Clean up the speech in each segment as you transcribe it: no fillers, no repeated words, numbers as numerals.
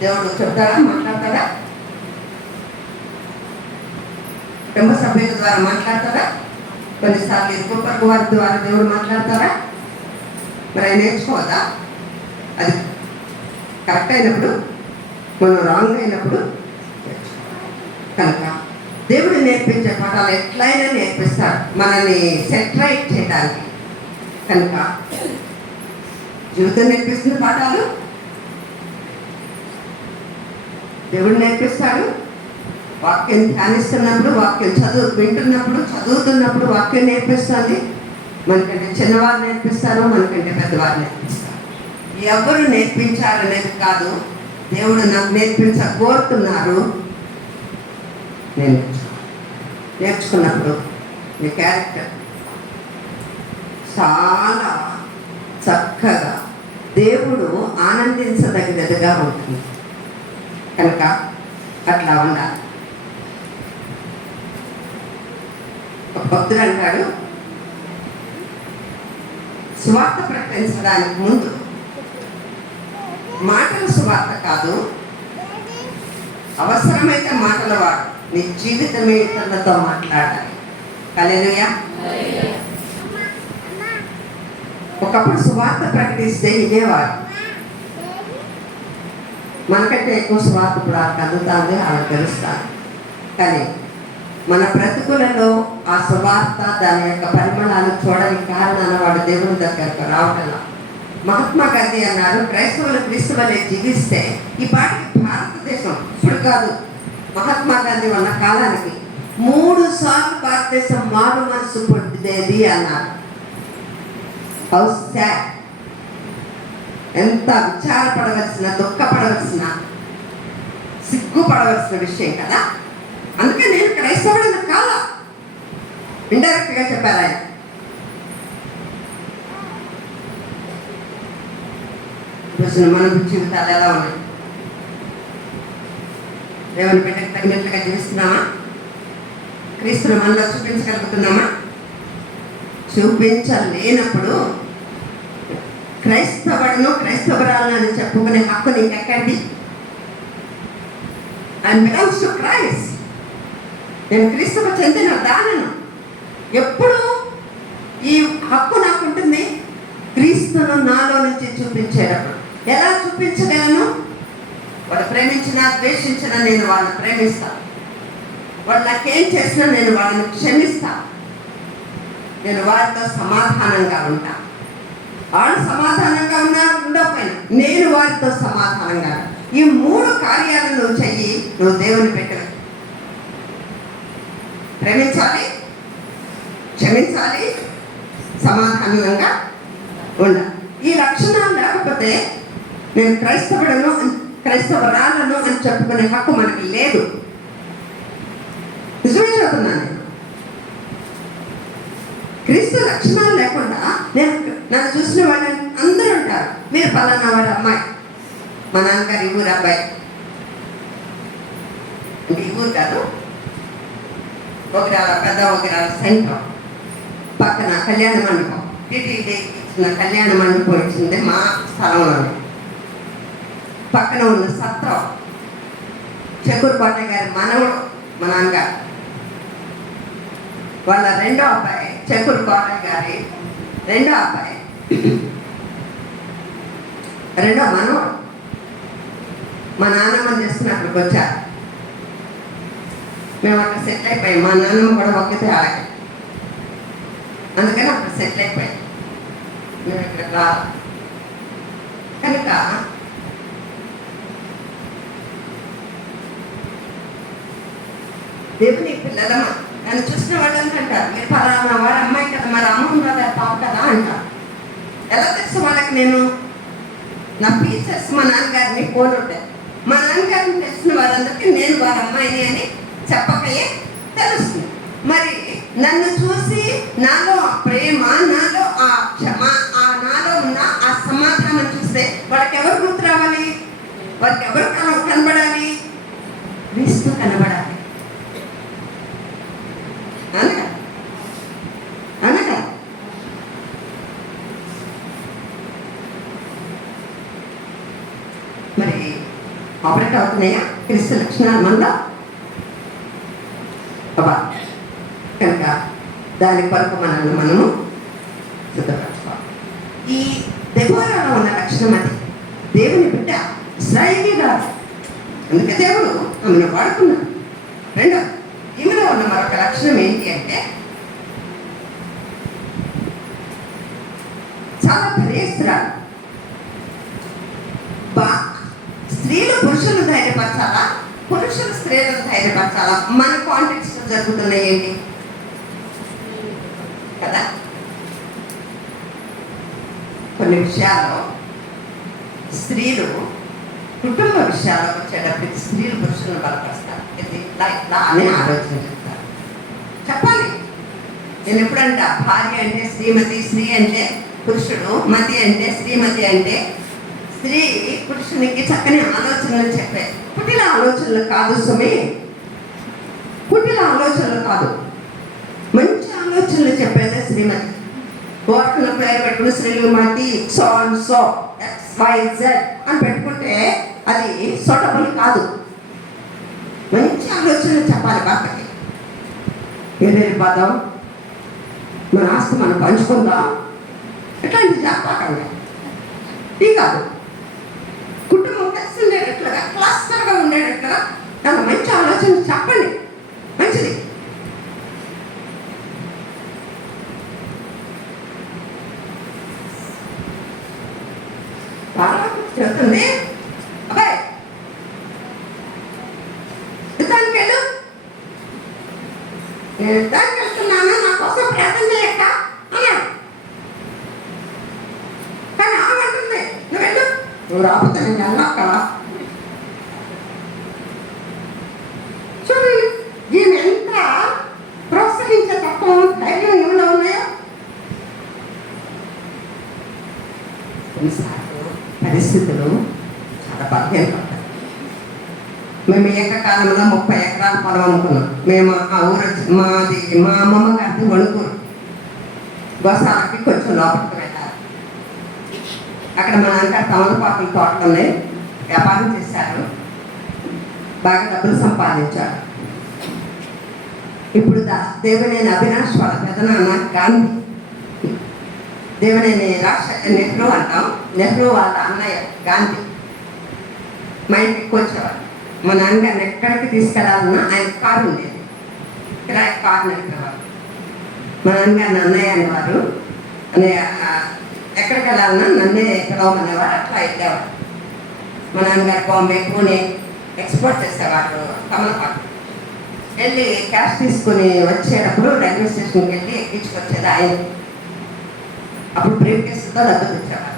దేవుడు చెప్తాడా, మాట్లాడతాడా? కుటుంబ సభ్యుల ద్వారా మాట్లాడతారా? కొన్నిసార్లు ఇరుగు వారి ద్వారా దేవుడు మాట్లాడతారా? మరి ఆయన నేర్చుకోవద్దా? అది కరెక్ట్ అయినప్పుడు, మనం రాంగ్ అయినప్పుడు కనుక దేవుడు నేర్పించే పాఠాలు ఎట్లయినా నేర్పిస్తాడు మనల్ని సెటరైట్ చేయడానికి. కనుక జీవితం నేర్పిస్తున్న పాఠాలు దేవుడు నేర్పిస్తాడు. వాక్యం ధ్యానిస్తున్నప్పుడు, వాక్యం వింటున్నప్పుడు, చదువుతున్నప్పుడు వాక్యం నేర్పిస్తుంది. మనకంటే చిన్నవారు నేర్పిస్తారు, మనకంటే పెద్దవారు నేర్పిస్తారు. ఎవరు నేర్పించారనేది కాదు, దేవుడు నాకు కోరుతున్నారు. నేను నేర్చుకున్నప్పుడు మీ క్యారెక్టర్ చాలా చక్కగా దేవుడు ఆనందించదగినదిగా ఉంటుంది. కనుక అట్లా ఉండాలి. ఒక భక్తుడు అంటాడు, సువార్త ప్రకటించడానికి ముందు మాటల సువార్త కాదు, అవసరమైతే మాటల వాడు నీ జీవితమే ఇతరులతో మాట్లాడాలి. హల్లెలూయా. ఒకప్పుడు సువార్త ప్రకటిస్తే ఇదేవారు, మనకంటే ఎక్కువ సువార్త ఇప్పుడు వాళ్ళకి అందుతుంది, వాళ్ళకి తెలుస్తుంది. కానీ మన బ్రతుకులలో ఆ సువార్త దాని యొక్క పరిమాణాలు చూడడానికి కారణాన్ని వాడు దేవుని దగ్గరకు రావటంలో. మహాత్మా గాంధీ అన్నారు, క్రైస్తవులు క్రీస్తు వలె జీవిస్తే ఈ పాటికి భారతదేశం, ఇప్పుడు కాదు, మహాత్మా గాంధీ ఉన్న కాలానికి 3 సార్లు భారతదేశం మారు మనసు పొందేది అన్నారు. How sad! ఎంత విచారపడవలసిన, దుఃఖపడవలసిన, సిగ్గుపడవలసిన విషయం కదా. అందుకే నేను క్రైస్తవుడిని కాదా, ఇండైరెక్ట్గా చెప్పారు ఆయన. ప్రశ్న, మన జీవితాలు ఎలా ఉన్నాయి? దేవుని బిడ్డకు తగినట్లుగా జీవిస్తున్నామా? క్రీస్తును మనలో చూపించగలుగుతున్నామా? చూపించలేనప్పుడు క్రైస్తవుడును క్రైస్తవురాలను అని చెప్పుకునే హక్కు నీకు ఎక్కడిది? And belongs to Christ. నేను క్రీస్తుకు చెందిన దానను. ఎప్పుడు ఈ హక్కు నాకు ఉంటుంది? క్రీస్తును నాలో నుంచి చూపించేటప్పుడు. ఎలా చూపించగలను? వాళ్ళు ప్రేమించినా ద్వేషించినా నేను వాళ్ళని ప్రేమిస్తాను. వాళ్ళు నాకేం చేసినా నేను వాళ్ళని క్షమిస్తాను. నేను వారితో సమాధానంగా ఉంటాను. వాళ్ళు సమాధానంగా ఉండకపోయినా నేను వారితో సమాధానంగా. ఈ 3 కార్యాలను నువ్వు చెయ్యి, నువ్వు దేవుని పెట్టవు. ప్రేమించాలి, క్షమించాలి, సమాధానంగా ఉండాలి. ఈ లక్షణాలు లేకపోతే నేను క్రైస్తవరాలను అని చెప్పుకునే హక్కు మనకి లేదు. నిజమే చెబుతున్నాను. క్రీస్తు లక్షణాలు లేకుండా నన్ను చూసిన వాళ్ళని అందరూ ఉంటారు, మీరు పలానా వాడు అమ్మాయి, మా నాన్నగారు ఈ ఊరు అబ్బాయి, అంటే ఈ ఊరు కాదు, ఒకరాల పెద్ద ఒకరాల సెంటర్ పక్కన కళ్యాణ మండపం, టీటీడీ ఇచ్చిన కళ్యాణ మండపం ఇచ్చింది మా స్థలంలోనే. పక్కన ఉన్న సత్రం చెకురుపాట గారి మనవడు, మా నాన్నగారు వాళ్ళ రెండో అబ్బాయి, చెకురుపాట గారి రెండో అబ్బాయి, రెండో మనవడు మా నాన్నమ్మ చేసుకుని అక్కడికి వచ్చారు. మేము అక్కడ సెటిల్ అయిపోయాం. మా నాన్నమ్మ కూడా ఒక్కతే అలాగే, అందుకని అక్కడ సెటిల్ అయిపోయాం. మేము ఇక్కడ రాదు. కనుక దేవుని పిల్లలమ్మ నన్ను చూసిన వాళ్ళని అంటారు, మీరు పలానా వాడు అమ్మాయి కదా, మరి అమ్మ ఉన్నదా పాప కదా అంటారు. ఎలా తెలుసు వాళ్ళకి? నేను నా ఫీచర్స్ మా నాన్నగారిని పోలుంటాయి. మా నాన్నగారిని తెలిసిన వారందరికీ నేను వారి అమ్మాయిని అని చెప్పకయే తెలుస్తుంది. మరి నన్ను చూసి నాలో ఆ ప్రేమ, నాలో ఆ క్షమ, నాలో ఉన్న ఆ సమాధానం చూస్తే వాళ్ళకి ఎవరు గుర్తు రావాలి? వాళ్ళకి ఎవరు కనబడాలి? క్రీస్తు కనబడాలి. అనగా అనగా మరి ఆపరేట్ అవుతున్నాయా క్రీస్తు లక్షణాలు మనలో? అబ్బా, కనుక దాని కొరకు మనము సిద్ధపరచుకోవాలి. ఈ దెబోరాలో ఉన్న లక్షణం అది. దేవుని బిడ్డ, ఇశ్రాయేలీ రాజు, అందుకే దేవుడు ఆమెను వాడుకున్నాడు. రెండో, ఈమెలో ఉన్న మరొక లక్షణం ఏంటి అంటే చాలా ప్రేస్తురాలు. స్త్రీలు పురుషులు ధైర్యపరచాలా, పురుషులు స్త్రీలను ధైర్యపరచాలా? మన కాంటెక్స్ట్ జరుగుతున్నాయి ఏంటి కదా? కొన్ని విషయాల్లో స్త్రీలు కుటుంబ విషయాలకు వచ్చేటప్పటికి స్త్రీలు పురుషులను బలపరుస్తారు. ఇట్లా ఇట్లా అని ఆలోచన చెప్తారు. చెప్పాలి. నేను ఎప్పుడంట భార్య అంటే శ్రీమతి, స్త్రీ అంటే పురుషుడు, మతి అంటే శ్రీమతి అంటే స్త్రీ పురుషునికి చక్కని ఆలోచనలు చెప్పే కుటిల ఆలోచనలు కాదు సుమి, కుటిల ఆలోచనలు కాదు, మంచి ఆలోచనలు చెప్పేదే శ్రీమతి. కోరుకున్న పేరు పెట్టుకుని శ్రీమతి సో అండ్ సో XYZ అని పెట్టుకుంటే అది సూటబుల్ కాదు. మంచి ఆలోచనలు చెప్పాలి భర్తకి. వెళ్ళిపోదాం, మన ఆస్తి మనం పంచుకుందాం, ఇట్లాంటి చెప్పకండి. ఈ కాదు, కుటుంబం కలిసి ఉండేటట్లుగా, క్లస్టర్గా ఉండేటట్లుగా నాకు మంచి ఆలోచన చెప్పండి. మంచిది. చెప్తుంది, అబ్బాయి యుద్ధానికి వెళ్ళు, నేను యుద్ధానికి వెళ్తున్నాను, నా కోసం ప్రయత్నం చేయక అన్నాడు. కానీ ఆమంటుంది, నువ్వు వెళ్ళు, నువ్వు రాకపోతే నేను వెళ్ళాక. చూడండి ఈయన ఎంత ప్రోత్సహించే తత్వం, ధైర్యం ఏమైనా ఉన్నాయో. కొన్నిసార్లు పరిస్థితులు చాలా బలహీనపడతాయి. మేము ఏకకాలంలో 30 ఎకరాల పొలం అనుకున్నాం. మేము ఆ ఊరు మా అమ్మమ్మ గారిది వణుకూరు, గోసాలకి కొంచెం లోపలికి వెళ్ళాలి. అక్కడ మా నాన్నగారు తమలపాకుల తోటలోనే వ్యాపారం చేశారు, బాగా డబ్బులు సంపాదించారు. ఇప్పుడు దేవినేని అవినాష్ వాళ్ళ పెదనాన్న గాంధీ, దేవినేని నెహ్రూ అంటాం, నెహ్రూ వాళ్ళ అన్నయ్య గాంధీ మా ఇంటికి వచ్చేవారు. మా నాన్నగారిని ఎక్కడికి తీసుకెళ్ళాలన్నా ఆయన కారు ఉండేది, కిరాయి కారు నడిపేవారు. మా నాన్నగారిని అన్నయ్య అనేవారు, అన్నయ్య ఎక్కడికి వెళ్ళాలన్నా నన్నే పిలవమనేవారు. అట్లా వెళ్ళేవారు. మా నాన్నగారు బాంబే, పూణే ఎక్స్పోర్ట్ చేసేవారు తమలపాకు. వెళ్ళి క్యాష్ తీసుకుని వచ్చేటప్పుడు రైల్వే స్టేషన్కి వెళ్ళి ఎక్కించుకొచ్చేది ఆయన. అప్పుడు బ్రీఫ్ కేసులతో డబ్బులు తెచ్చేవారు.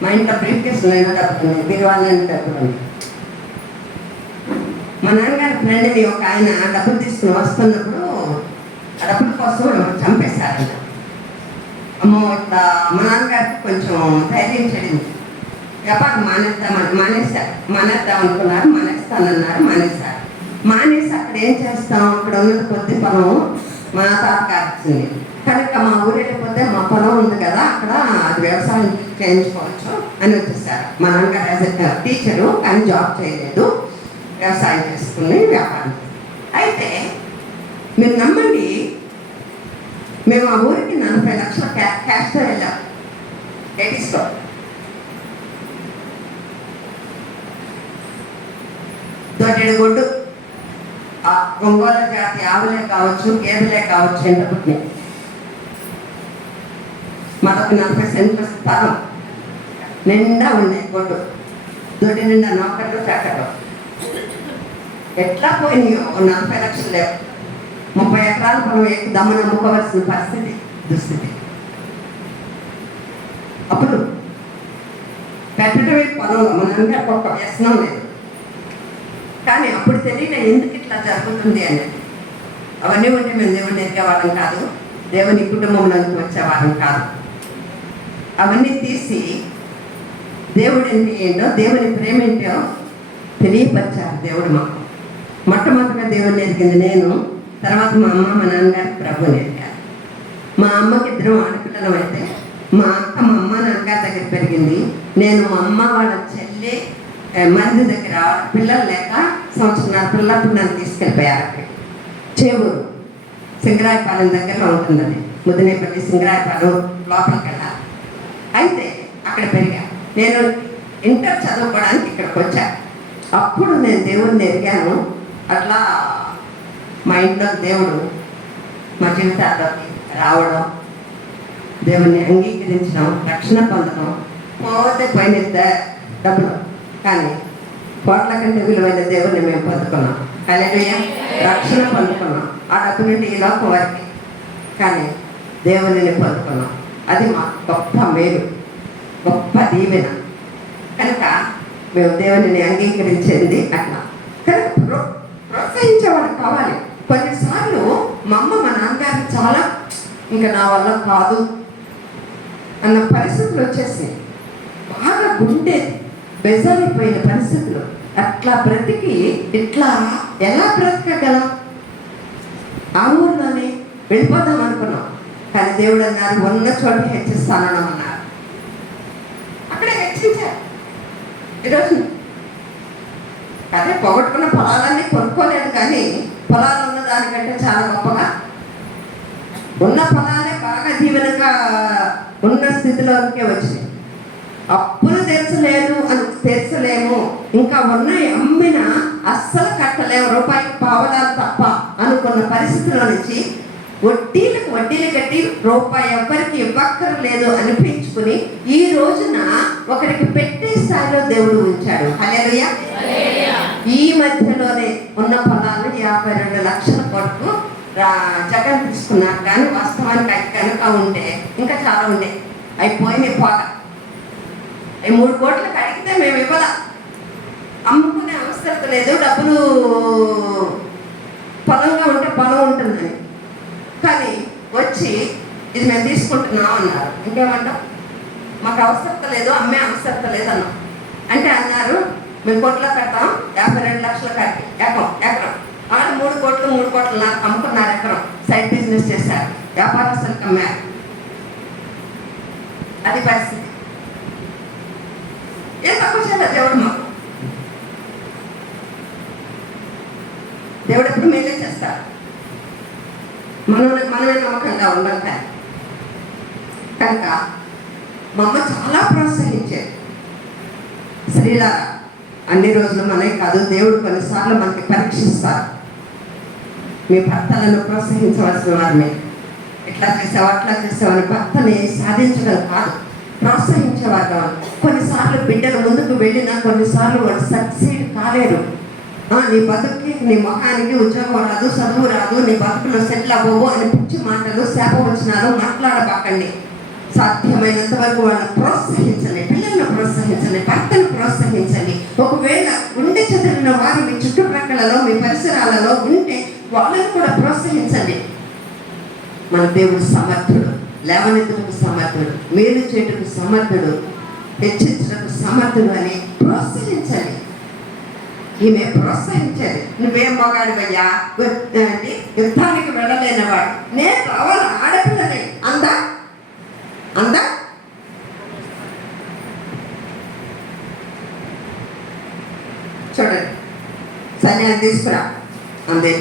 మా ఇంట్లో బ్రీఫ్ కేసులు అయినా డబ్బులు ఉన్నాయి, బీరువాళ్ళైనా డబ్బులు ఉన్నాయి. మా నాన్నగారి ఫ్రెండ్ని ఒక ఆయన డబ్బులు తీసుకుని వస్తున్నప్పుడు ఆ డబ్బుల కోసం చంపేశారు. అమ్మో, ఇట్లా మా నాన్నగారికి కొంచెం ధైర్యం చెడింది. వ్యాపారం మానేద్దాం అనుకున్నారు, మానేస్తానన్నారు, మానేశారు. మానేసి అక్కడ ఏం చేస్తాం, అక్కడ ఉన్నది కొద్ది పొలం మా తాతగారు వచ్చింది కనుక మా ఊరు వెళ్ళిపోతే మా పొలం ఉంది కదా, అక్కడ అది వ్యవసాయం చేయించుకోవచ్చు అని వచ్చేసారు. మా నాన్నగారు యాజ్ ఎ టీచరు, కానీ జాబ్ చేయలేదు, వ్యవసాయం చేసుకుని వ్యాపారం. అయితే మీరు నమ్మండి, మేము ఆ ఊరికి 40 లక్షల క్యాష్తో వెళ్ళాం. 80s దొడ్డెడుగొడ్డు ఒంగోలు జాతి ఆవులే కావచ్చు, గేదెలే కావచ్చు, ఎంత పుట్టినాయి. మరొక 40 సెంట్ల స్థలం నిండా ఉండే గొడ్డు, దొడ్డి నిండా నౌకర్లు చాకర్లు. ఎట్లా పోయినాయో 40 లక్షలు లేవు. 30 ఎకరాల పొలం ఎక్కి దమ్మను అమ్ముకోవాల్సిన పరిస్థితి, దుస్థితి. అప్పుడు పెట్టడమే పొలంలో మన అందరికి ఒక వ్యసనం లేదు. కానీ అప్పుడు తెలియక ఎందుకు ఇట్లా జరుగుతుంది అనేది. అవన్నీ ఉంటే మేము దేవుడిని ఎదిగేవాళ్ళం కాదు, దేవుని కుటుంబంలోకి వచ్చేవాళ్ళం కాదు. అవన్నీ తీసి దేవుడు ఏంటో, దేవుని ప్రేమ ఏంటో తెలియపరిచారు దేవుడు మాకు. మొట్టమొదటిగా దేవుడిని ఎదిగింది నేను, తర్వాత మా అమ్మ మా నాన్నగారికి ప్రభుని ఎదిగారు. మా అమ్మకి 2 ఆడపిల్లలు అయితే మా అక్క మా అమ్మ నాన్నగారి దగ్గర పెరిగింది. నేను మా అమ్మ వాళ్ళ చెల్లి మంది దగ్గర పిల్లలు లేక సంవత్సరం పిల్లప్పుడు నన్ను తీసుకెళ్ళిపోయారు అక్కడికి. చేవూరు సింగరాయపాలెం దగ్గరలో ఉంటుందని, ముదినేపల్లి సింగరాయపాలెం లోపలికి వెళ్ళాలి. అయితే అక్కడ పెరిగా. నేను ఇంటర్ చదువుకోవడానికి ఇక్కడికి వచ్చా. అప్పుడు నేను దేవుడిని ఎరిగాను. అట్లా మా ఇంట్లో దేవుడు మా జీవితాల్లోకి రావడం, దేవుణ్ణి అంగీకరించడం, రక్షణ పొందడం, పోతే పోయిన డబ్బులు కానీ కోట్ల కంటే విలువైన దేవుణ్ణి మేము పొందుకున్నాం. హల్లెలూయా. రక్షణ పొందుకున్నాం. ఆ డబ్బు నుండి ఈ లోకం వరకు కానీ దేవునిని పొందుకున్నాం. అది మా గొప్ప మేలు, గొప్ప దీవెన. కనుక మేము దేవునిని అంగీకరించేది అట్లా. కనుక ప్రోత్సహించేవాడు కావాలి. కొన్నిసార్లు మా అమ్మ మా నాన్నగారికి చాలా ఇంకా నా వల్ల కాదు అన్న పరిస్థితులు వచ్చేసి బాగా గుండె బెజారిపోయిన పరిస్థితులు. అట్లా బ్రతికి ఇట్లా ఎలా బ్రతకగలం? ఆ ఊర్లోనే వెళ్ళిపోదాం అనుకున్నాం. కానీ దేవుడు అన్నారు, ఉన్న చోట హెచ్చిస్తానన్నారు. అక్కడే హెచ్చించారు. ఈరోజు అదే పోగొట్టుకున్న పొలాలన్నీ కొనుక్కోలేదు, కానీ పొలాలు ఉన్న దానికంటే చాలా గొప్పగా ఉన్న పొలాలే బాగా దీవెనగా ఉన్న స్థితిలోకే వచ్చినాయి. అప్పులు తీర్చలేము, ఇంకా ఉన్నాయి అమ్మిన అస్సలు కట్టలేము, రూపాయికి పావలాలు తప్ప అనుకున్న పరిస్థితిలో నుంచి వడ్డీలు కట్టి రూపాయి ఎవ్వరికి ఇవ్వక్కర్లేదు అనిపించుకుని ఈ రోజున ఒకరికి పెట్టే స్థాయిలో దేవుడు ఉంచాడు. హల్లెలూయా. ఈ మధ్యలోనే ఉన్న పొలాలు 52 లక్షల కొరకు జగన్ తీసుకున్నారు. కానీ వాస్తవానికి అవి కనుక ఉంటే ఇంకా చాలా ఉండే అయిపోయినాయి. పోగా 3 కోట్లకు అడిగితే మేము ఇవ్వాల, అమ్ముకునే అవసరం లేదు, డబ్బులు పొలంగా ఉంటే పొలం ఉంటుందని. కానీ వచ్చి ఇది మేము తీసుకుంటున్నాం అన్నారు. ఇంకేమంటాం? మాకు అవసరం లేదు, అమ్మే అవసరం లేదు అన్నాం. అంటే అన్నారు, మేము కోట్లో కట్టాం, 52 లక్షలు కట్టి ఎకరం వాళ్ళు 3 కోట్లు నాకు అమ్ముకున్నారు. ఎకరం సైడ్ బిజినెస్ చేశారు, వ్యాపారస్తులకు అమ్మారు. అది పరిస్థితి. ఏం తక్కువ చేయలేదు దేవుడు మాకు. దేవుడు ఎప్పుడు మేలే చేస్తారు. మనమే నమ్మకంగా ఉండాలి. కనుక మా అమ్మ చాలా ప్రోత్సహించేది. స్త్రీలారా అన్ని రోజులు మనమే కాదు, దేవుడు కొన్నిసార్లు మనకి పరీక్షిస్తారు. మీ భర్తలను ప్రోత్సహించవలసిన వారిని, ఇట్లా చేసావు అట్లా చేసావని భర్తని సాధించడం కాదు, ప్రోత్సహించేవారు. కొన్నిసార్లు బిడ్డలు ముందుకు వెళ్ళినా కొన్నిసార్లు వాళ్ళు సక్సీడ్ కాలేరు. నీ బతుకుకి, నీ ముఖానికి ఉద్యోగం రాదు, చదువు రాదు, నీ బతుకులో సెటిల్ అవ్వవు అని పిచ్చి మాటలు, శాపవచనాలు మాట్లాడబాకండి. సాధ్యమైనంత వరకు వాళ్ళని ప్రోత్సహించండి, పిల్లలను ప్రోత్సహించండి, భర్తను ప్రోత్సహించండి. ఒకవేళ ఉండి చదివిన వారు మీ చుట్టుప్రక్కలలో మీ పరిసరాలలో ఉంటే వాళ్ళని కూడా ప్రోత్సహించండి. మన దేవుడు సమర్థుడు, లేవనెత్తుటకు సమర్థుడు, మేలు చేయుటకు సమర్థుడు, హెచ్చించటకు సమర్థుడు అని ప్రోత్సహించండి. ఈమె ప్రోత్సహించాలి. నువ్వేం మగాడివయ్యా, యుద్ధానికి వెళ్ళలేనివాడు, నేను రావాలి ఆడపిల్లని అందా చూడండి. సైన్యాన్ని తీసుకురా అందే.